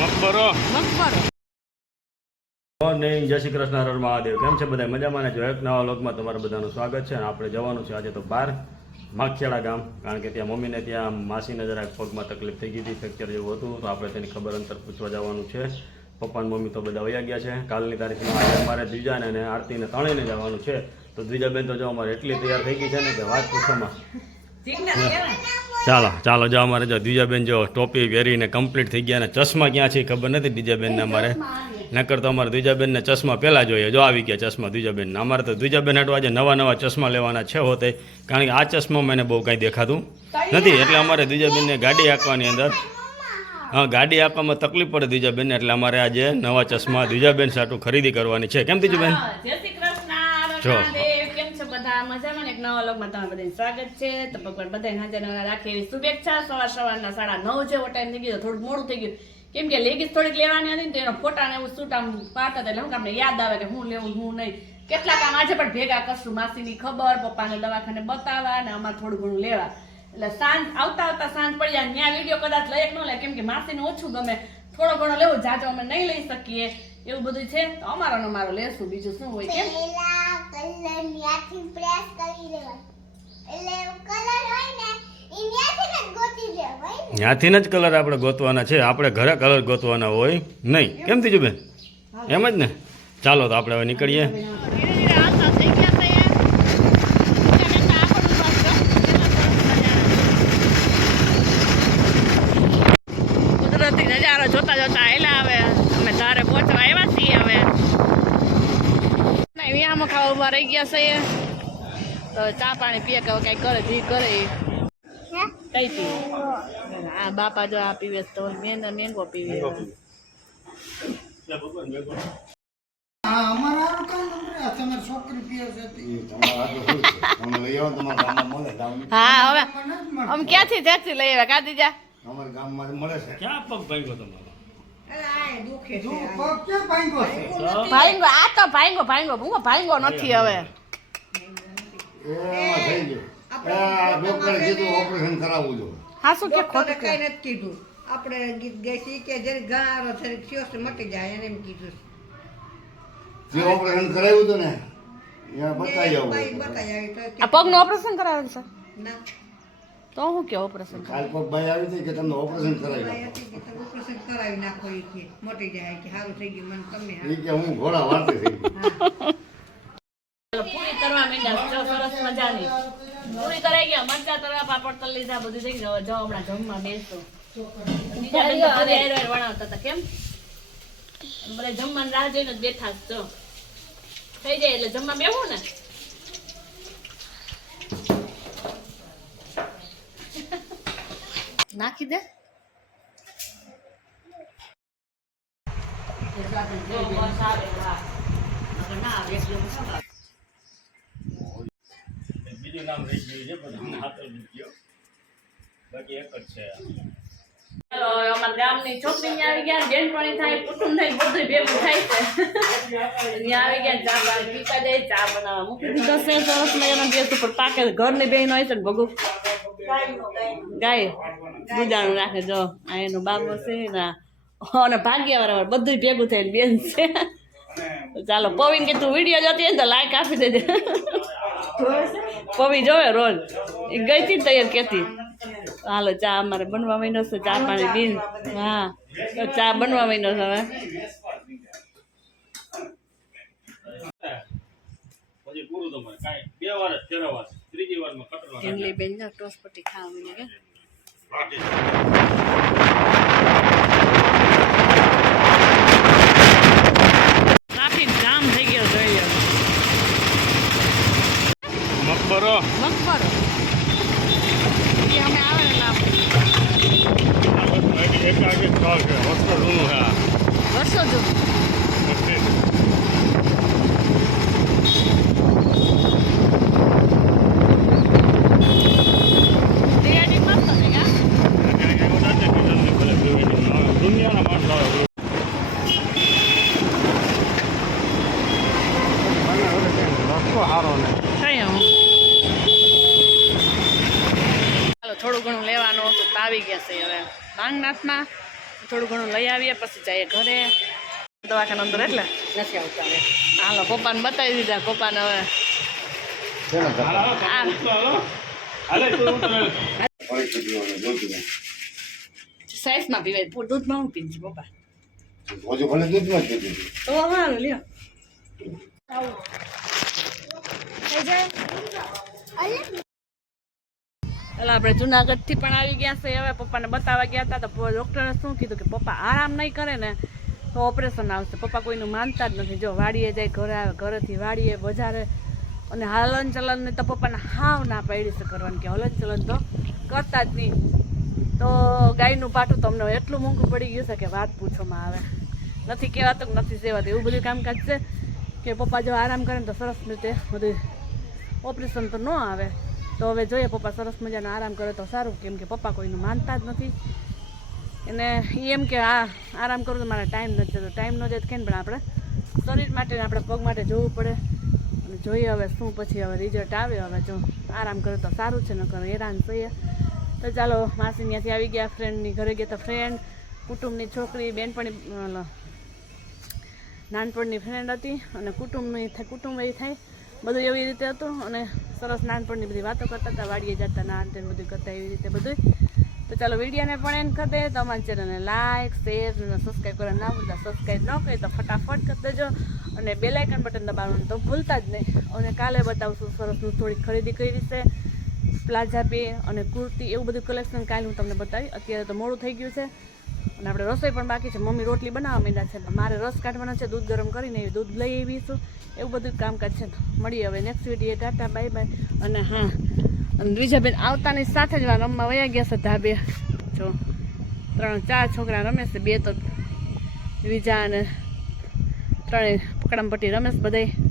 મકબરો. મકબરો. Morning જય શ્રી કૃષ્ણ હર મહાદેવ. કેમ છે બધા મજામાં ને? જો એક નવા લોકમાં તમારું બધાનું સ્વાગત છે અને આપણે જવાનું છે આજે તો બાર માખેડા ગામ. કારણ કે ત્યાં મમ્મીને ત્યાં માસીને જરાક પગમાં તકલીફ થઈ ગઈ હતી ફ્રેક્ચર જેવું હતું તો આપણે તેની ખબર અંતર પૂછવા જવાનું છે. પપ્પા ને મમ્મી તો બધા વયા ગયા છે. કાલની તારીખમાં આજે અમારે દ્વિજાને અને આરતીને ત્રણેયને જવાનું છે. તો દ્વિજાબેન તો જો અમારે એટલી તૈયાર થઈ ગઈ છે ને કે વાત પૂછવામાં. ચાલો ચાલો જો અમારે જો દ્વિજાબેન જો ટોપી પહેરીને કમ્પ્લીટ થઈ ગયા અને ચશ્મા ક્યાં છે ખબર નથી દ્વિજાબેનને અમારે. નકર તો અમારે દ્વિજાબેનને ચશ્મા પહેલાં જોઈએ. જો આવી ગયા ચશ્મા દ્વિજાબેનના અમારે તો દ્વિજાબેન હાટુ આજે નવા નવા ચશ્મા લેવાના છે હોતે કારણ કે આ ચશ્મા એને બહુ કાંઈ દેખાતું નથી. એટલે અમારે દ્વિજાબેનને ગાડી આપવાની અંદર હા ગાડી આપવામાં તકલીફ પડે દ્વિજાબેનને એટલે અમારે આજે નવા ચશ્મા દ્વિજાબેન સાટું ખરીદી કરવાની છે. કેમ દ્વિજાબેન બેન જય શ્રી જો. મજામાં એક નવા વ્લોગમાં તમારું બધાનું સ્વાગત છે. તો ભગવાન બધાને નવરા રાખે શુભેચ્છા. સવાર સવારના સાડા નવ જેવો ટાઈમ થઈ ગયો મોડું થઈ ગયું. કેમ કે લેગીસ થોડીક લેવાની હતી ને તો ફોટા ને એવું શૂટ આમ પાડતા એટલે હું તમને યાદ આવે કે હું લેવું હું નહીં. કેટલા કામ આજે પણ ભેગા કરશું. માસીની ખબર, પપ્પાને દવાખાને બતાવવા ને અમારે થોડું ઘણું લેવા. એટલે સાંજ, આવતા આવતા સાંજ પડી જાય ત્યાં વીડિયો કદાચ લઈ ન લે કેમ કે માસીને ઓછું ગમે. થોડો ઘણો લેવું, જાજો અમે નહીં લઈ શકીએ. એવું બધું છે. તો અમારો અમારો લેશું, બીજું શું હોય, કેમ? કલર ન્યાથી પ્રેસ કરી લેવાય એટલે કલર હોય ને એ ન્યાથી ગોતી લેવાય જ કલર આપણે ગોતવાના છે આપણે ઘરે કલર ગોતવાના હોય નહીં કેમ ત્રીજું એમ જ ને ચાલો તો આપણે હવે નીકળીએ કુદરતી નજારો જોતા જોતા એલા આવે અમે ધારે પહોંચવા આવ્યા છીએ હવે નહીં રહી ગયા છે. તો ચા પાણી પીએ કે કઈ કરે જે કરે કઈ પી આ બાપા જો આ પીવે છે તો મેં મેંગો પીવે. હા અમારા મળે. તમારી છે હવે અમે ક્યાંથી ત્યાંથી લઈ આવ્યા? કાઢી જા ક્યાં પગ ભાંગ્યો તમારો જો પગ ક્યાં ભાંગ્યો છે? ભાઈંગો આ તો ભાઈંગો ભાઈંગો હું ભાઈંગો નથી હવે. ઓપરેશન કરાવવું જોઈએ. હા શું કે ખોટું કઈ નથી કીધું. આપણે ગીત ગાઈ કે જરી થયો છે મટી જાય એને એમ કીધું જે ઓપરેશન કરાવ્યું હતું ને ત્યાં બતાવી આવું બતાવી આવી તો પગનું ઓપરેશન કરાવેલું છે? ના. તો હું કે ઓપરેશન કાલ કોક ભાઈ આવી હતી કે તમને ઓપરેશન કરાવી નાખો. કે તમે ઓપરેશન કરાવી નાખો એ કે મોટી જાય કે સારું થઈ ગયું મને તમને એ કે હું ઘોડા વાળતી થઈ ગઈ પૂરી કરવા માંડ્યા જો સરસ મજાની. પૂરી કરાઈ ગયા મરચા તરવા પાપડ તલ લીધા બધું થઈ ગયું. હવે હમણાં જમવા બેસો. બીજા બેન તો ઘરે હારે હારે વણાવતા હતા કેમ? મને જમવાની રાહ જોઈને જ બેઠા છો. થઈ જાય એટલે જમવા બેહું ને? નાખી દે? બીજું નામ ગામની છોકરી આવી ગયા બેનપણી થાય થાય બધું ભેગું થાય છે. આવી ગયા ચા પાણી પીતા જાય, ચા બનાવવા મૂકી દીધો છે, સરસ મજાનો ગેસ ઉપર પાકે ઘરની બેન હોય છે ને ભગુ. ગાય. દૂધાણું રાખે, જો. આ એનો બાબો છે ને અને ભાગ્યા બરાબર બધું ભેગું થઈને બેન છે. ચાલો, પવિન કે તું વીડિયો જોતી હોય તો લાઈક આપી દેજે. પવી જોવે રોજ. એ ગઈ હતી તૈયાર કેતી હાલો, ચા અમારે બનવા મહિનો છે, ચા પાણી બીન હા, તો ચા બનવા મહિનો છે હવે. પૂરું તમારે કાંઈ. બે વાર જ ફેરવવા છે. ત્રીજી વારમાં કટરવા ઢીંગલી બેન ટોસ પટ્ટી ખાવા કે રાખી. ટ્રાફિક જામ થઈ ગયો જોઈએ મકબરો મકબરો એ અમે આવે ને લાભ એક આગળ સ્થળ છે હોસ્ટેલ જૂનું છે આ. વર્ષો જૂનું તૈયારી મસ્ત છે કા દુનિયાના માણસો આવે. રસ્તો સારો ને કઈ હું ચાલો થોડું ઘણું લેવાનું હતું તો આવી ગયા છે હવે. માંગનાથમાં થોડું ઘણું લઈ આવીએ પછી જઈએ ઘરે. દવાખાના અંદર એટલે? નથી આવતા હાલો પપ્પાને બતાવી દીધા. પપ્પાને હવે. સાઈઝમાં પીવાય. દૂધમાં હું પીવું છું પપ્પા. ભલે દૂધમાં જ. તો હાલો લ્યો થઈ જાય એટલે આપણે જુનાગઢથી પણ આવી ગયા છે. હવે પપ્પાને બતાવવા ગયા હતા તો ડૉક્ટરે શું કીધું કે પપ્પા આરામ નહીં કરે ને તો ઓપરેશન આવશે. પપ્પા કોઈનું માનતા જ નથી. જો વાડીએ જાય, ઘરે આવે, ઘરેથી વાડીએ, બજારે અને હલન ચલનને તો પપ્પાને હાવ ના પાડી છે કરવાનું કે હલન ચલન તો કરતા જ નહીં. તો ગાયનું પાટું તમને એટલું મોંઘું પડી ગયું છે કે વાત પૂછવામાં આવે. નથી કહેવાતું નથી સેવાતું. એવું બધું કામકાજ છે કે પપ્પા જો આરામ કરે ને તો સરસ રીતે બધું ઓપરેશન તો ન આવે. તો હવે જોઈએ, પપ્પા સરસ મજાનો આરામ કરે તો સારું, કેમ કે પપ્પા કોઈનું માનતા જ નથી. એને એમ કે આ આરામ કરું તો મારે ટાઈમ નથી જતો ટાઈમ ન જાય તો કેમ પણ આપણે શરીર માટે આપણે પગ માટે જોવું પડે. અને જોઈએ હવે શું પછી હવે રિઝલ્ટ આવે, હવે જો આરામ કરે તો સારું છે ન કરો હેરાન થઈએ. તો ચાલો, માસી ત્યાંથી આવી ગયા ફ્રેન્ડની ઘરે ગયા તો ફ્રેન્ડ કુટુંબની છોકરી, બેનપણી નાનપણની ફ્રેન્ડ હતી અને કુટુંબની કુટુંબ એ થાય બધું એવી રીતે હતું અને સરસ નાનપણની બધી વાતો કરતા હતા, વાડીએ જતા નાન તે બધું કરતા એવી રીતે બધું તો ચાલો વિડીયોને પણ એન્ડ ખતે દે તો અમારી ચેનલને લાઇક શેર અને સબસ્ક્રાઈબ કરવા ના ભૂલતા. સબસ્ક્રાઈબ ન કરી તો ફટાફટ કરી દેજો અને બેલાઇકન બટન દબાવવાનું તો ભૂલતા જ નહીં. અને કાલે બતાવશું સરસનું થોડી ખરીદી કરી છે પ્લાઝા પે અને કુર્તી, એવું બધું કલેક્શન કાલે હું તમને બતાવી અત્યારે તો મોડું થઈ ગયું છે. અને આપણે રસોઈ પણ બાકી છે. મમ્મી રોટલી બનાવવા માંડ્યા છે. મારે રસ કાઢવાનો છે, દૂધ ગરમ કરીને એ દૂધ લઈ આવીશું એવું બધું કામકાજ છે. મળીએ હવે નેક્સ્ટ વીડિયો ટાટા બાય બાય અને હા, અને દ્વિજાબેન આવતાની સાથે જ રમવા વયા ગયા છે ધાબે. જો, ત્રણ, ચાર છોકરા રમે છે, બે તો દ્વિજા અને ત્રણેય પકડામ પટ્ટી રમે છે બધાય.